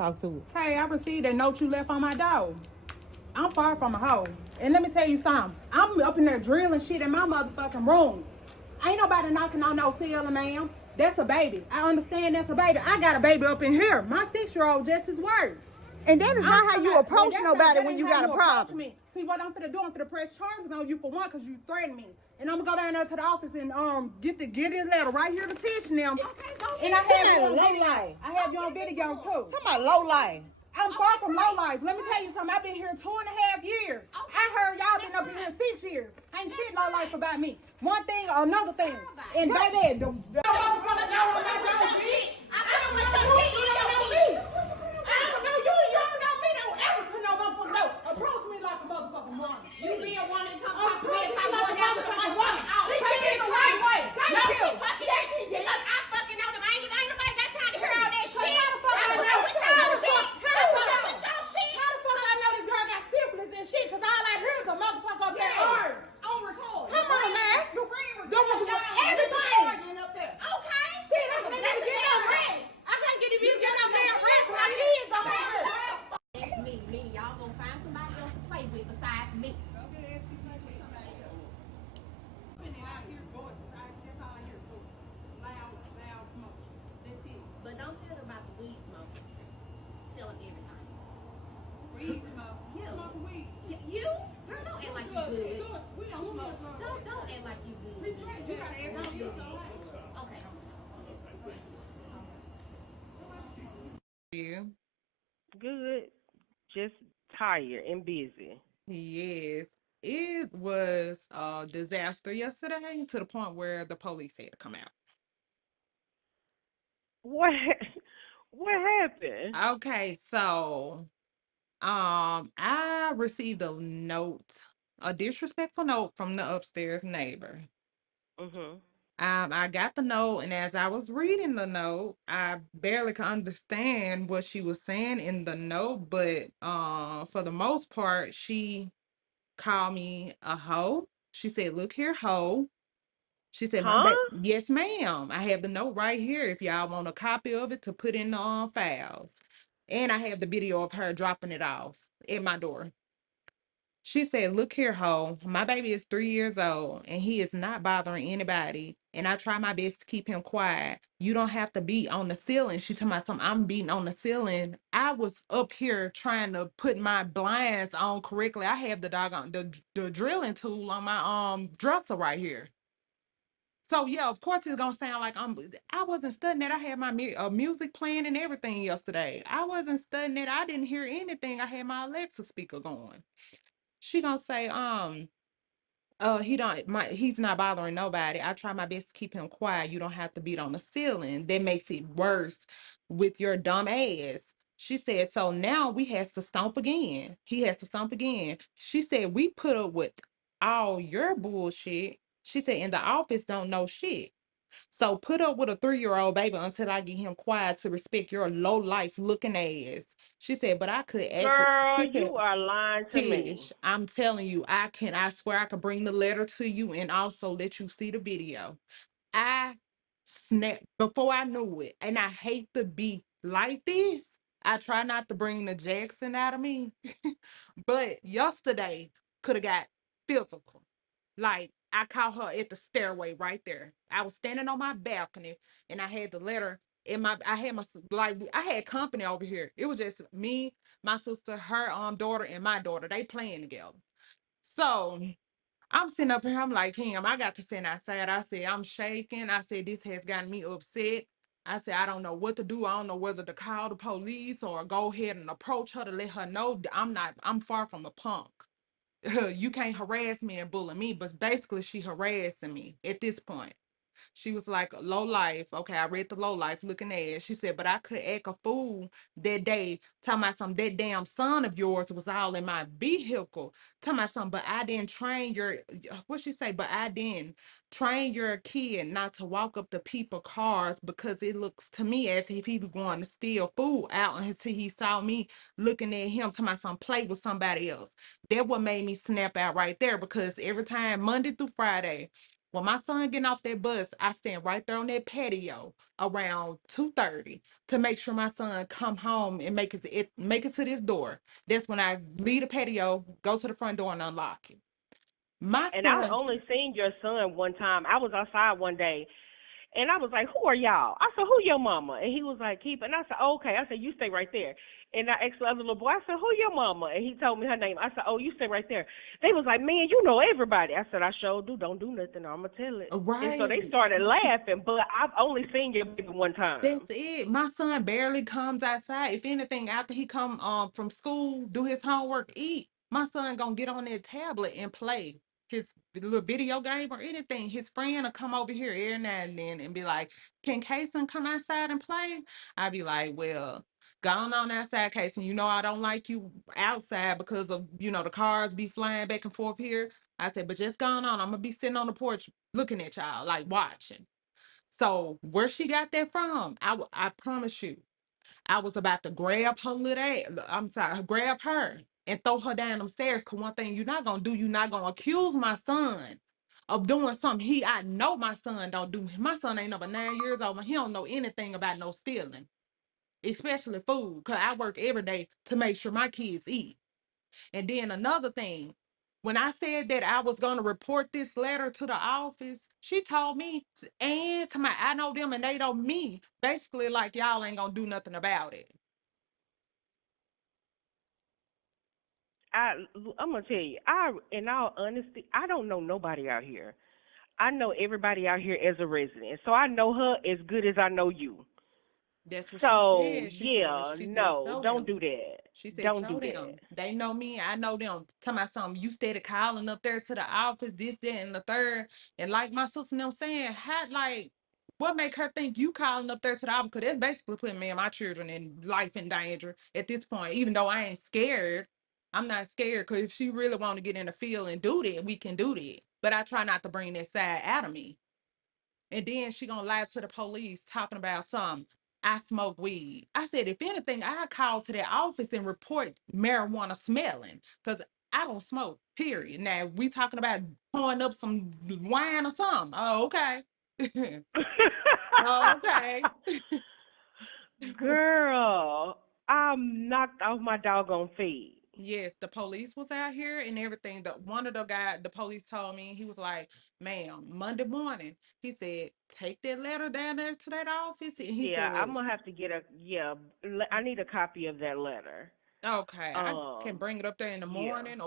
talk to it. Hey, I received that note you left on my door. I'm far from a hoe. And let me tell you something. I'm up in there drilling shit in my motherfucking room. Ain't nobody knocking on no ceiling, ma'am. That's a baby. I understand that's a baby. I got a baby up in here. My 6-year-old just as words. And that is not how you approach nobody when you got a problem. Me. See what I'm finna do? I'm finna press charges on you for one, cause you threatened me. And I'm gonna go down there to the office and get this letter right here to petition them. Okay, and I have you on video. I have you on video too. Talking about low life. I'm far from low life. Let me tell you something. I've been here 2.5 years. I heard y'all been up in here 6 years. Ain't shit low life about me. One thing or another thing. And baby, the motherfucker don't know my shit. I don't know your shit. You don't know me. I don't know you. You don't know me. Don't ever put no motherfucker no. Approach me like a motherfucking woman. You be a woman and come talk to me and stop going down to the motherfucking house. She did the right way. No, she fucking yes, she did. Look, I fucking know them. Ain't nobody got time to hear all that shit. I don't know what y'all shit. Shit, cause all I hear is a motherfucker up there on record. Come on, man. The ring record. Everything. Up there. Okay. Shit, I can't get no rest. I can't get no damn rest. My kids are here. That's me. Meaning y'all gonna find somebody else to play with besides me. But don't tell them about the weed smoke. Tell them everything. Weed smoke. Yeah. Smoking weed. You? Girl, don't act like you good. We don't smoke. Don't act like you good. You gotta ask me. Okay. You? Good. Just tired and busy. Yes. It was a disaster yesterday to the point where the police had to come out. What? What happened? Okay, so I received a disrespectful note from the upstairs neighbor. Mhm. I got the note, and as I was reading the note, I barely could understand what she was saying in the note, but for the most part, she called me a hoe. She said, "Look here, hoe." She said, "My Huh? baby." Yes, ma'am. I have the note right here if y'all want a copy of it to put in the files. And I have the video of her dropping it off at my door. She said, "Look here, ho. My baby is 3 years old and he is not bothering anybody. And I try my best to keep him quiet. You don't have to beat on the ceiling." She told me something. I'm beating on the ceiling. I was up here trying to put my blinds on correctly. I have the doggone the drilling tool on my dresser right here. So yeah, of course it's gonna sound like I wasn't studying that. I had my music playing and everything yesterday. I wasn't studying it. I didn't hear anything. I had my Alexa speaker going. She gonna say, he's not bothering nobody. I try my best to keep him quiet. You don't have to beat on the ceiling. That makes it worse with your dumb ass. She said, so now we has to stomp again. He has to stomp again. She said, we put up with all your bullshit. She said, in the office don't know shit. So put up with a 3-year-old baby until I get him quiet to respect your low life looking ass. She said, but I could actually. Girl, She said, you are lying to me. Tish, I'm telling you, I swear I could bring the letter to you and also let you see the video. I snapped before I knew it. And I hate to be like this. I try not to bring the Jackson out of me. But yesterday could have got physical. Like I caught her at the stairway right there. I was standing on my balcony and I had the letter in my I had my like I had company over here. It was just me, my sister, her daughter, and my daughter. They playing together. So I'm sitting up here, I'm like him. I got to sit outside. I said, I'm shaking. I said, this has gotten me upset. I said, I don't know what to do. I don't know whether to call the police or go ahead and approach her to let her know I'm far from a punk. You can't harass me and bully me, but basically she harassing me at this point. She was like, low life. Okay, I read the low life looking at it. She said, but I could act a fool that day, talking about some that damn son of yours was all in my vehicle. Talking about something, but I didn't train your what she say, but I didn't train your kid not to walk up to people cars because it looks to me as if he was going to steal food out until he saw me looking at him talking about some play with somebody else. That what made me snap out right there because every time Monday through Friday. When my son getting off that bus, I stand right there on that patio around 2:30 to make sure my son come home and make it to this door. That's when I leave the patio, go to the front door and unlock it. My And I son, only seen your son one time. I was outside one day, and I was like, "Who are y'all?" I said, "Who your mama?" And he was like, "Keep." And I said, oh, "Okay." I said, "You stay right there." And I asked the other little boy. I said, "Who your mama?" And he told me her name. I said, "Oh, you stay right there." They was like, "Man, you know everybody." I said, "I sure do. Don't do nothing. Or I'm gonna tell it." And so they right. started laughing. But I've only seen your baby one That's time. it. My son barely comes outside. If anything, after he come from school, do his homework, eat, my son gonna get on that tablet and play his little video game or anything. His friend will come over here every now and then and be like, "Can Kason come outside and play?" I be like, "Well, gone on outside, Kason. You know I don't like you outside because of the cars be flying back and forth here." I said, "But just gone on. I'm gonna be sitting on the porch looking at y'all, like watching." So where she got that from, I promise you, I was about to grab her I'm sorry, grab her and throw her down them stairs. Cause one thing you're not gonna do, you're not gonna accuse my son of doing something I know my son don't do. My son ain't number 9 years old and he don't know anything about no stealing, especially food. Cause I work every day to make sure my kids eat. And then another thing, when I said that I was going to report this letter to the office, she told me, and to my, I know them and they know me. Basically, like y'all ain't gonna do nothing about it. I I'm gonna tell you, in all honesty, I don't know nobody out here. I know everybody out here as a resident, so I know her as good as I know you. That's what she So said. yeah, She said, no, show don't them. do that. She said, Don't show do that. them. They know me. I know them. Tell me something. You steady calling up there to the office, this, that, and the third. And like my sister and them saying, what make her think you calling up there to the office? Because that's basically putting me and my children in life in danger at this point. Even though I ain't scared, I'm not scared. Because if she really want to get in the field and do that, we can do that. But I try not to bring that side out of me. And then she gonna lie to the police talking about some I smoke weed. I said, if anything, I call to their office and report marijuana smelling because I don't smoke. Period. Now we talking about pouring up some wine or something. Oh, okay. Oh, okay. Girl, I'm knocked off my doggone feet. Yes, the police was out here and everything. One of the guy, the police told me, he was like, "Ma'am, Monday morning," he said, "Take that letter down there to that office." And he Yeah, said, I'm gonna have to get a yeah. I need a copy of that letter. okay, I can Um, bring it up there in the yeah. morning